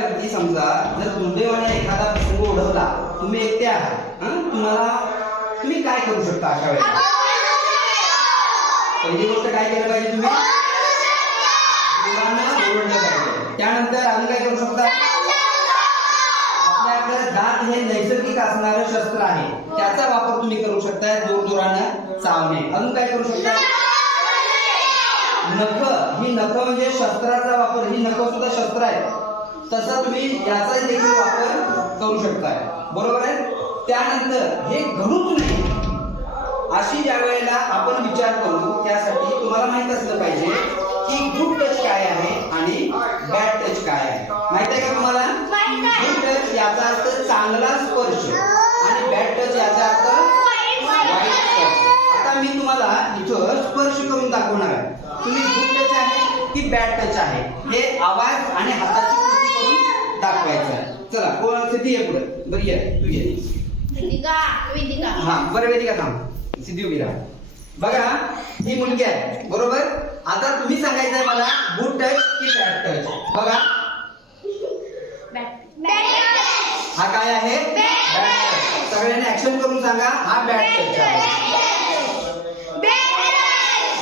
वरती समजा जर दुर्दैवाने एखादा प्रसंग ओढवला तुम्ही एकटे आहात? तुम्हाला तुम्ही काय करू शकता अशा वेळेला? पहिली गोष्ट काय केलं पाहिजे तुम्ही? ओरडलं पाहिजे. त्यानंतर अजून काय करू शकता? आपल्याकडे दात हे नैसर्गिक असणारं शस्त्र आहे. त्याचा वापर तुम्ही करू शकता जोर जोरानं चावणे. अजून काय करू शकता? नख. ही नख म्हणजे शस्त्राचा वापर. ही नख सुद्धा शस्त्र आहे. तसा तुम्ही याचा देखील वापर करू शकताय. बरोबर आहे? त्यानंतर हे घडूच नाही. अशी ज्या वेळेला आपण विचार करू त्यासाठी तुम्हाला माहीत असलं पाहिजे की गुड टच काय आहे आणि बॅड टच काय आहे. माहीत आहे का तुम्हाला? गुड टच याचा अर्थ चांगला स्पर्श आणि बॅड टच याचा अर्थ वाईट स्पर्श आता मी तुम्हाला इथं स्पर्श करून दाखवणार आहे. तुम्ही गुड टच आहे की बॅड टच आहे? हे आवाज आणि हाताची सिद्धी आहे पुढे. बरी आहे. तू ये. हा बरं वेदिका थांब. सिद्धी उभी राहा बघा ही मुलगी आहे. बरोबर? आता तुम्ही सांगायचं आहे मला गुड टच की बॅड टच बघा. हा काय आहे? सगळ्यांनी ऍक्शन करून सांगा हा बॅड टच आहे.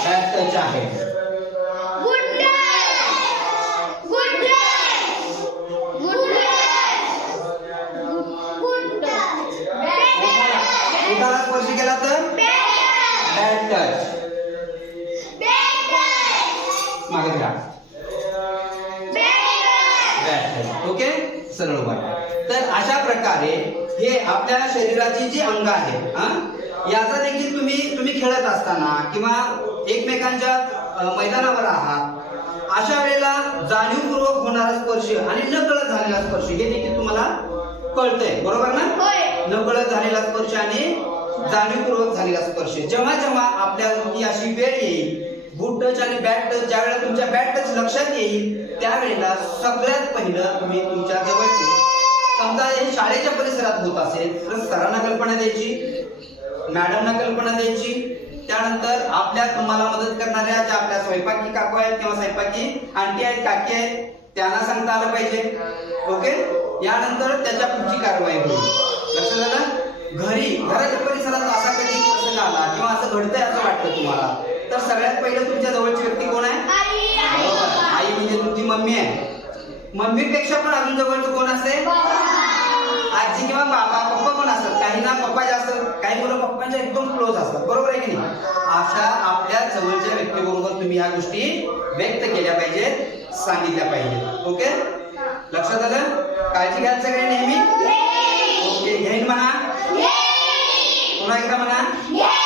बॅड टच आहे. उठाला स्पर्श केला तर? बॅड टच मागे घ्या. ओके सरळ उभा तर अशा प्रकारे हे आपल्या शरीराची जी अंग आहेत हा, याचा देखील तुम्ही तुम्ही खेळत असताना किंवा एकमेकांच्या मैदानावर आहात अशा वेळेला जाणीवपूर्वक होणारा स्पर्श आणि नकळत झालेला स्पर्श हे देखील तुम्हाला कळतंय. बरोबर ना? नकळत झालेला स्पर्श आणि जाणीवपूर्वक झालेला स्पर्श. जेव्हा जेव्हा आपल्या अशी वेळ येईल गुड टच आणि बॅड टच ज्या वेळेला तुमच्या बॅड टच लक्षात येईल त्यावेळेला सगळ्यात पहिलं तुम्ही तुमच्या जवळचे समजा हे शाळेच्या परिसरात होत असेल तर सरांना कल्पना द्यायची मॅडमना कल्पना द्यायची. त्यानंतर आपल्या तुम्हाला मदत करणाऱ्या ज्या आपल्या स्वयंपाकी काकू आहेत किंवा स्वयंपाकी आंटी आहेत काकी आहेत त्यांना सांगता आलं पाहिजे. ओके? यानंतर त्याच्या पुढची कारवाई होईल. लक्षात आलं? घरी घराच्या परिसरात असा कधी प्रसंग आला किंवा असं घडतंय असं वाटतं तुम्हाला? तर सगळ्यात पहिलं तुमच्या जवळची व्यक्ती कोण आहे? आई म्हणजे तुमची मम्मी आहे. मम्मीपेक्षा पण अजून जवळचं कोण असेल? आजी किंवा बाबा पप्पा पण असतात. काही ना पप्पा जास्त काही मुलं पप्पांच्या एकदम क्लोज असतात. बरोबर आहे की नाही? अशा आपल्या जवळच्या व्यक्तीबरोबर तुम्ही या गोष्टी व्यक्त केल्या पाहिजेत सांगितल्या पाहिजेत. ओके? लक्षात आलं? काळजी घ्यायचं काय नेहमी. Am I coming.